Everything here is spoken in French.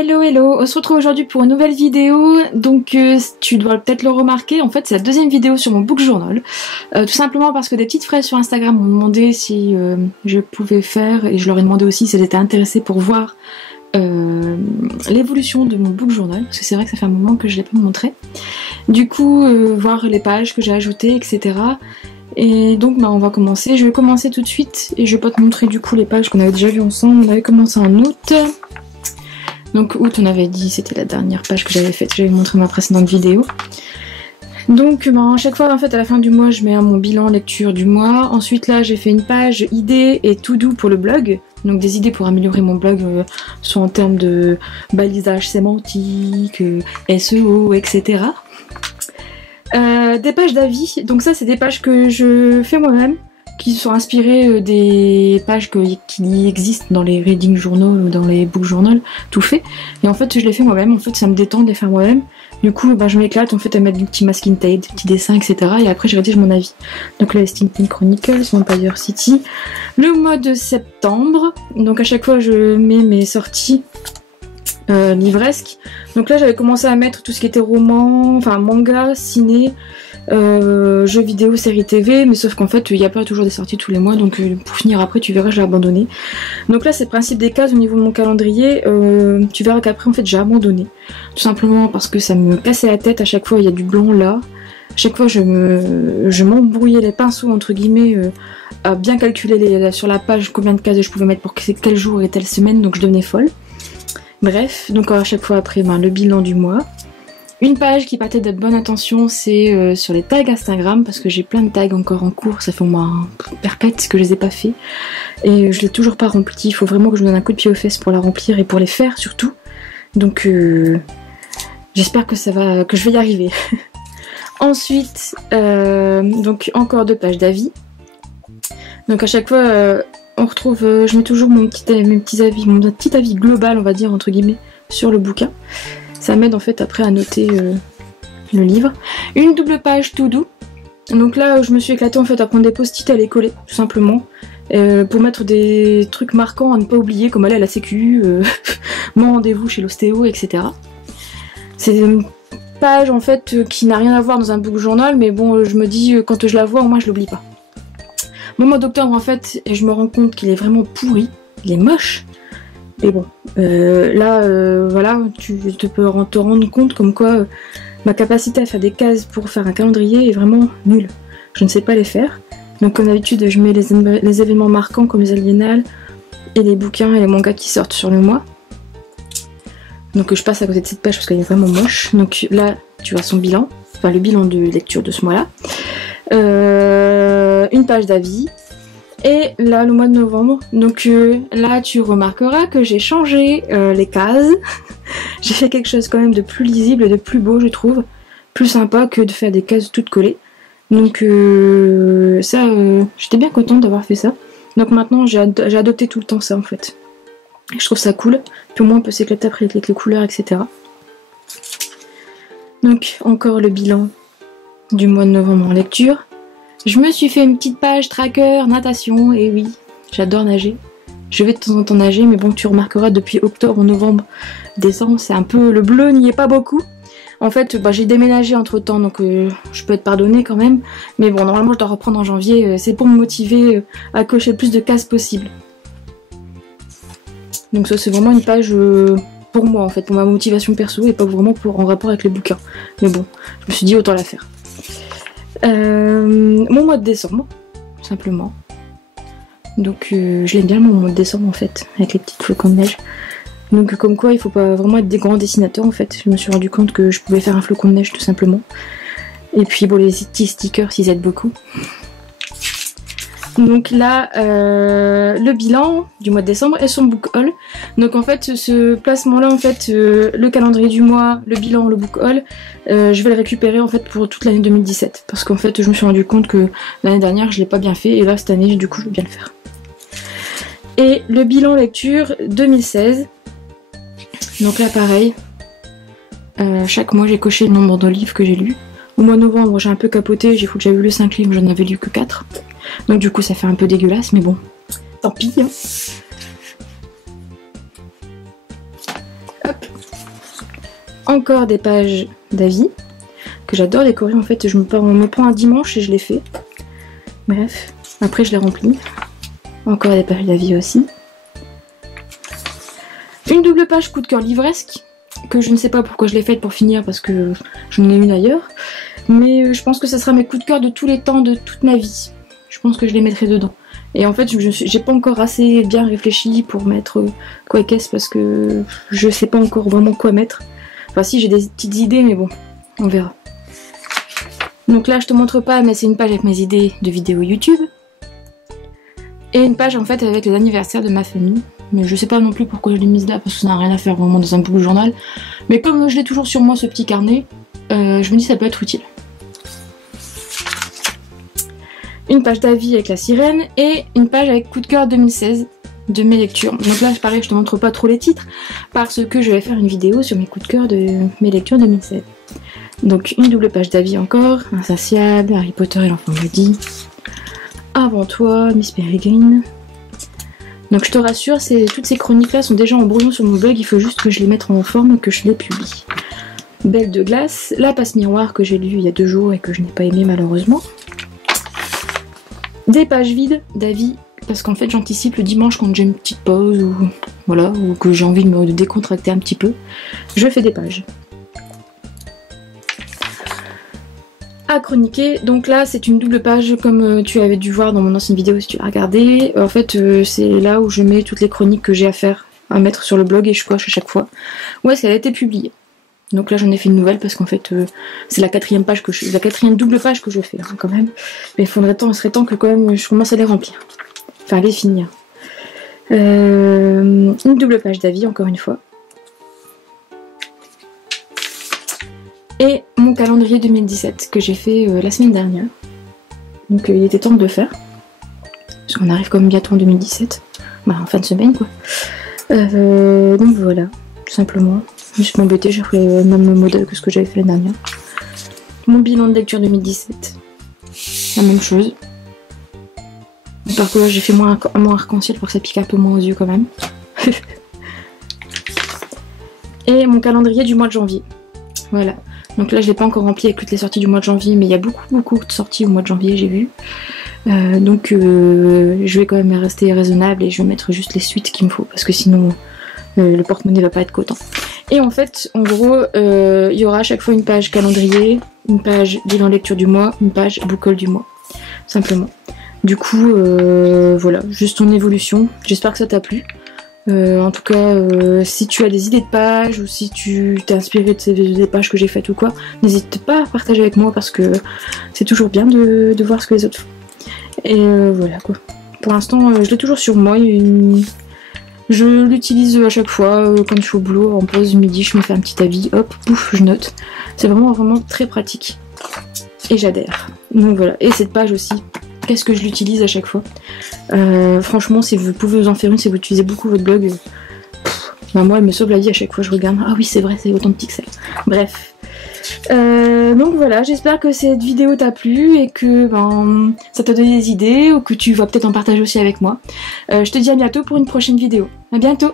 Hello hello, on se retrouve aujourd'hui pour une nouvelle vidéo. Donc tu dois peut-être le remarquer, en fait c'est la deuxième vidéo sur mon book journal. Tout simplement parce que des petites fraises sur Instagram m'ont demandé si je pouvais faire, et je leur ai demandé aussi si elles étaient intéressées pour voir l'évolution de mon book journal, parce que c'est vrai que ça fait un moment que je ne l'ai pas montré. Du coup voir les pages que j'ai ajoutées, etc. Et donc on va commencer. Je vais commencer tout de suite et je vais pas te montrer du coup les pages qu'on avait déjà vues ensemble. On avait commencé en août. Donc août, on avait dit, c'était la dernière page que j'avais faite, j'avais montré ma précédente vidéo. Donc à chaque fois en fait à la fin du mois je mets mon bilan lecture du mois. Ensuite là j'ai fait une page idées et to do pour le blog. Donc des idées pour améliorer mon blog, soit en termes de balisage sémantique, SEO, etc. Des pages d'avis, donc ça c'est des pages que je fais moi-même, qui sont inspirées des pages qui existent dans les reading journals ou dans les book journals, tout fait. Et en fait je les fais moi-même, en fait ça me détend de les faire moi-même. Du coup je m'éclate en fait à mettre du petit masking tape, des petits dessins, etc. Et après je rédige mon avis. Donc là, Stinking Chronicles, Vampire City. Le mois de septembre, donc à chaque fois je mets mes sorties livresques. Donc là j'avais commencé à mettre tout ce qui était roman, enfin manga, ciné, jeux vidéo, séries TV, mais sauf qu'en fait il n'y a pas toujours des sorties tous les mois, donc pour finir après tu verras j'ai abandonné. Donc là c'est le principe des cases au niveau de mon calendrier, tu verras qu'après en fait j'ai abandonné, tout simplement parce que ça me cassait la tête, à chaque fois il y a du blanc là, à chaque fois je m'embrouillais les pinceaux entre guillemets à bien calculer sur la page combien de cases je pouvais mettre pour quel jour et telle semaine, donc je devenais folle. Bref, donc à chaque fois après le bilan du mois. Une page qui partait de bonne intention, c'est sur les tags Instagram, parce que j'ai plein de tags encore en cours, ça fait au moins perpète que je les ai pas fait. Et je l'ai toujours pas rempli, il faut vraiment que je me donne un coup de pied aux fesses pour la remplir et pour les faire surtout. Donc j'espère que je vais y arriver. Ensuite, donc encore 2 pages d'avis. Donc à chaque fois, on retrouve, je mets toujours mes petits avis, mon petit avis global, on va dire entre guillemets, sur le bouquin. Ça m'aide en fait après à noter le livre. Une double page to do. Donc là je me suis éclatée en fait à prendre des post-it et à les coller tout simplement. Pour mettre des trucs marquants à ne pas oublier, comme aller à la sécu, mon rendez-vous chez l'ostéo, etc. C'est une page en fait qui n'a rien à voir dans un book journal, mais bon je me dis quand je la vois au moins je l'oublie pas. Mon mois d'octobre en fait, je me rends compte qu'il est vraiment pourri, il est moche. Mais bon, voilà, tu peux te rendre compte comme quoi ma capacité à faire des cases pour faire un calendrier est vraiment nulle. Je ne sais pas les faire. Donc comme d'habitude, je mets les événements marquants comme les aliénales et les bouquins et les mangas qui sortent sur le mois. Donc je passe à côté de cette page parce qu'elle est vraiment moche. Donc là, tu vois son bilan, enfin le bilan de lecture de ce mois-là. Une page d'avis. Et là le mois de novembre, donc là tu remarqueras que j'ai changé les cases. J'ai fait quelque chose quand même de plus lisible et de plus beau je trouve, plus sympa que de faire des cases toutes collées. Donc ça j'étais bien contente d'avoir fait ça. Donc maintenant j'ai adopté tout le temps ça en fait. Et je trouve ça cool, puis au moins on peut s'éclater après avec les couleurs, etc. Donc encore le bilan du mois de novembre en lecture. Je me suis fait une petite page tracker natation, et oui, j'adore nager. Je vais de temps en temps nager, mais bon, tu remarqueras depuis octobre, novembre, décembre, c'est un peu... Le bleu n'y est pas beaucoup. En fait, j'ai déménagé entre temps, donc je peux être pardonnée quand même. Mais bon, normalement, je dois reprendre en janvier. C'est pour me motiver à cocher le plus de cases possible. Donc ça, c'est vraiment une page pour moi, en fait, pour ma motivation perso, et pas vraiment en rapport avec les bouquins. Mais bon, je me suis dit, autant la faire. Mon mois de décembre, simplement. Donc je l'aime bien mon mois de décembre en fait, avec les petites flocons de neige. Donc comme quoi il faut pas vraiment être des grands dessinateurs en fait. Je me suis rendu compte que je pouvais faire un flocon de neige tout simplement. Et puis bon, les petits stickers ils aident beaucoup. Donc là le bilan du mois de décembre est son book haul. Donc en fait ce placement là en fait le calendrier du mois, le bilan, le book haul, je vais le récupérer en fait pour toute l'année 2017 parce qu'en fait je me suis rendu compte que l'année dernière je l'ai pas bien fait et là cette année du coup je vais bien le faire. Et le bilan lecture 2016. Donc là pareil, chaque mois j'ai coché le nombre de livres que j'ai lus. Au mois de novembre j'ai un peu capoté, j'avais lu 5 livres, j'en avais lu que 4. Donc du coup ça fait un peu dégueulasse, mais bon, tant pis. Hein. Hop. encore des pages d'avis que j'adore décorer. En fait, on me prend un dimanche et je les fais. Bref, après je les remplis. Encore des pages d'avis aussi. Une double page coup de cœur livresque, que je ne sais pas pourquoi je l'ai faite pour finir parce que j'en ai une ailleurs. Mais je pense que ça sera mes coups de cœur de tous les temps, de toute ma vie. Je pense que je les mettrai dedans. Et en fait, j'ai pas encore assez bien réfléchi pour mettre quoi qu'est-ce parce que je sais pas encore vraiment quoi mettre. Enfin si, j'ai des petites idées, mais bon, on verra. Donc là, je te montre pas, mais c'est une page avec mes idées de vidéos YouTube. Et une page en fait avec les anniversaires de ma famille. Mais je sais pas non plus pourquoi je l'ai mise là, parce que ça n'a rien à faire vraiment dans un bullet journal. Mais comme je l'ai toujours sur moi, ce petit carnet, je me dis que ça peut être utile. Une page d'avis avec la sirène et une page avec coup de cœur 2016 de mes lectures. Donc là, pareil, je te montre pas trop les titres parce que je vais faire une vidéo sur mes coups de cœur de mes lectures 2016. Donc une double page d'avis encore, Insatiable, Harry Potter et l'enfant maudit, Avant toi, Miss Peregrine. Donc je te rassure, toutes ces chroniques là sont déjà en brouillon sur mon blog, il faut juste que je les mette en forme et que je les publie. Belle de glace, La passe miroir que j'ai lu il y a 2 jours et que je n'ai pas aimé malheureusement. Des pages vides d'avis, parce qu'en fait j'anticipe le dimanche quand j'ai une petite pause ou voilà, ou que j'ai envie de me décontracter un petit peu, je fais des pages. À chroniquer, donc là c'est une double page comme tu avais dû voir dans mon ancienne vidéo si tu l'as regardé. En fait c'est là où je mets toutes les chroniques que j'ai à faire, à mettre sur le blog et je coche à chaque fois où est-ce qu'elle a été publiée. Donc là j'en ai fait une nouvelle parce qu'en fait c'est la quatrième double page que je fais hein, quand même. Mais il serait temps que quand même je commence à les remplir. Enfin à les finir. Une double page d'avis encore une fois. Et mon calendrier 2017 que j'ai fait la semaine dernière. Donc il était temps de le faire. Parce qu'on arrive quand même bientôt en 2017. Bah en fin de semaine quoi. Donc voilà, tout simplement. Je me suis embêtée, j'ai fait le même modèle que ce que j'avais fait l'année dernière. Mon bilan de lecture 2017. La même chose. Par contre là j'ai fait moins arc-en-ciel pour que ça pique un peu moins aux yeux quand même. Et mon calendrier du mois de janvier. Voilà. Donc là je l'ai pas encore rempli avec toutes les sorties du mois de janvier, mais il y a beaucoup de sorties au mois de janvier j'ai vu. Donc je vais quand même rester raisonnable et je vais mettre juste les suites qu'il me faut parce que sinon le porte-monnaie va pas être content. Et en fait en gros il y aura à chaque fois une page calendrier, une page bilan lecture du mois, une page book haul du mois. Simplement. Du coup voilà, juste ton évolution. J'espère que ça t'a plu. En tout cas, si tu as des idées de pages ou si tu t'es inspiré des pages que j'ai faites ou quoi, n'hésite pas à partager avec moi parce que c'est toujours bien de voir ce que les autres font. Et voilà quoi. Pour l'instant, je l'ai toujours sur moi. Je l'utilise à chaque fois quand je suis au boulot, en pause midi, je me fais un petit avis, hop, pouf, je note. C'est vraiment très pratique. Et j'adhère. Donc voilà. Et cette page aussi. Qu'est-ce que je l'utilise à chaque fois. Franchement, si vous pouvez vous en faire une, si vous utilisez beaucoup votre blog, ben moi elle me sauve la vie à chaque fois je regarde. Ah oui c'est vrai, c'est autant de pixels. Bref. Donc voilà, j'espère que cette vidéo t'a plu et que ça t'a donné des idées ou que tu vas peut-être en partager aussi avec moi. Je te dis à bientôt pour une prochaine vidéo. À bientôt.